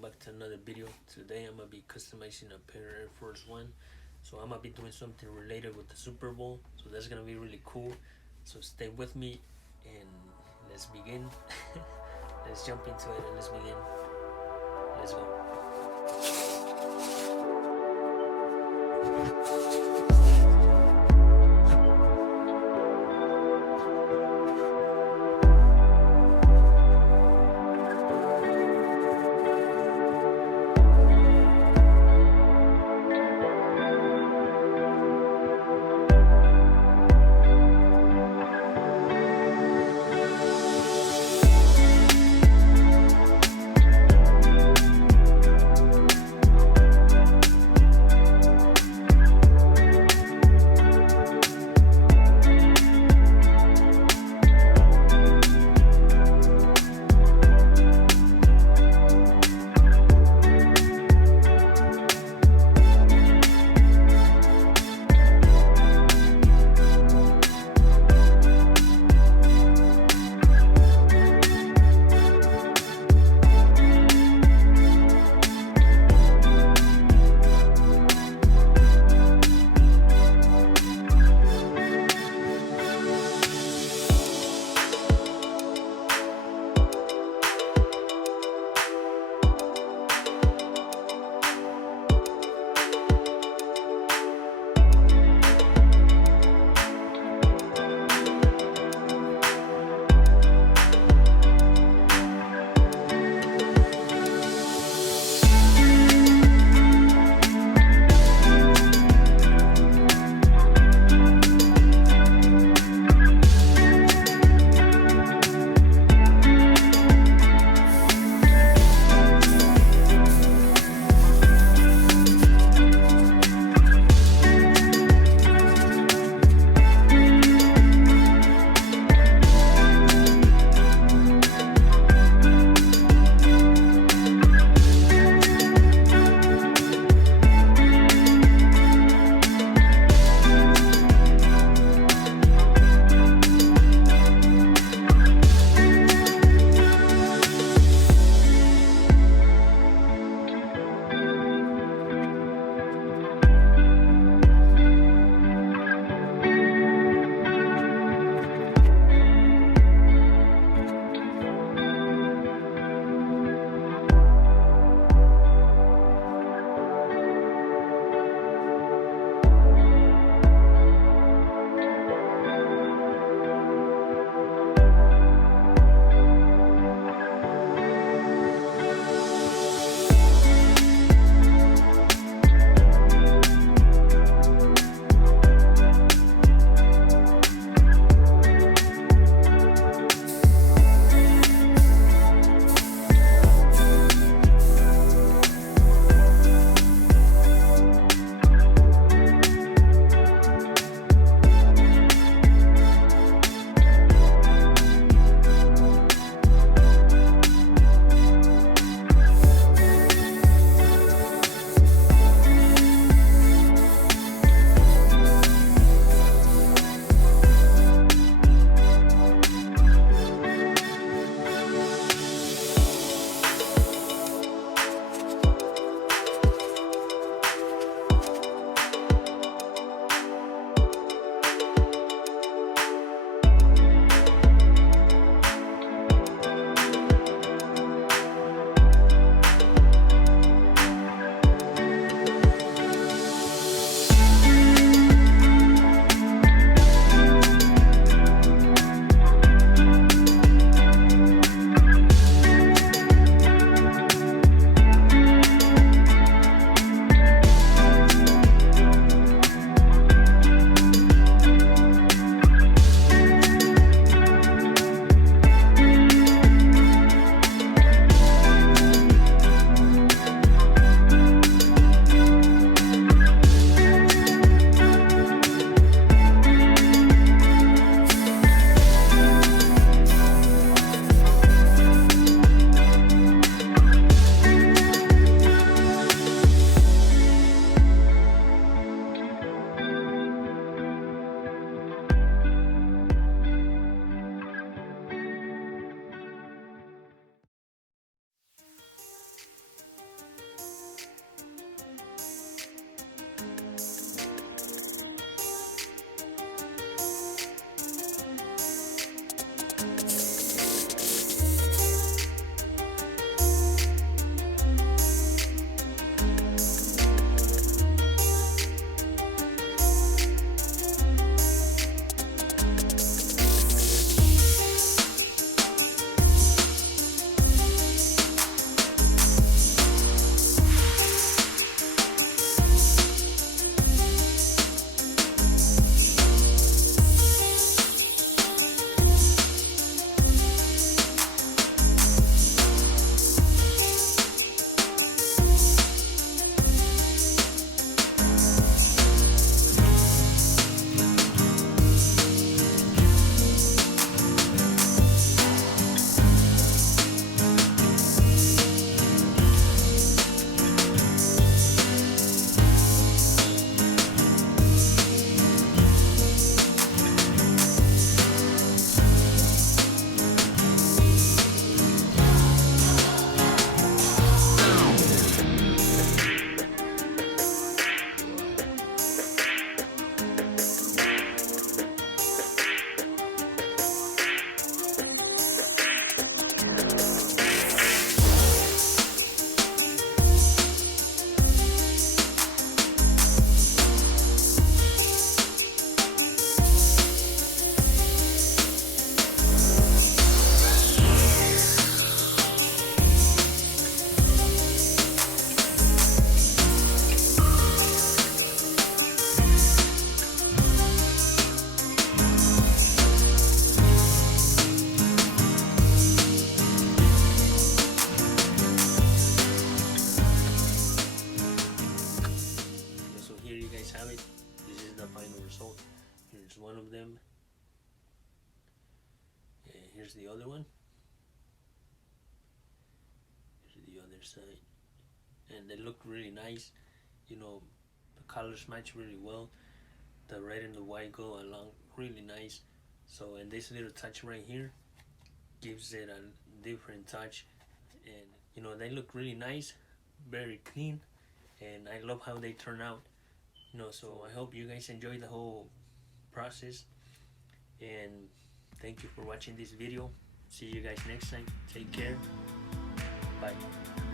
welcome back to another video. Today I'm gonna be customizing a pair of Air Force One. So I'm gonna be doing something related with the Super Bowl. So that's gonna be really cool. So stay with me and let's begin. Let's jump into it and let's begin. Let's go. here's the other one. Here's the other side, and they look really nice. You know, the colors match really well. The red and the white go along really nice. So, and this little touch right here gives it a different touch, and you know, they look really nice, very clean, and I love how they turn out. You know, so I hope you guys enjoy the whole process, and thank you for watching this video. See you guys next time. Take care. Bye.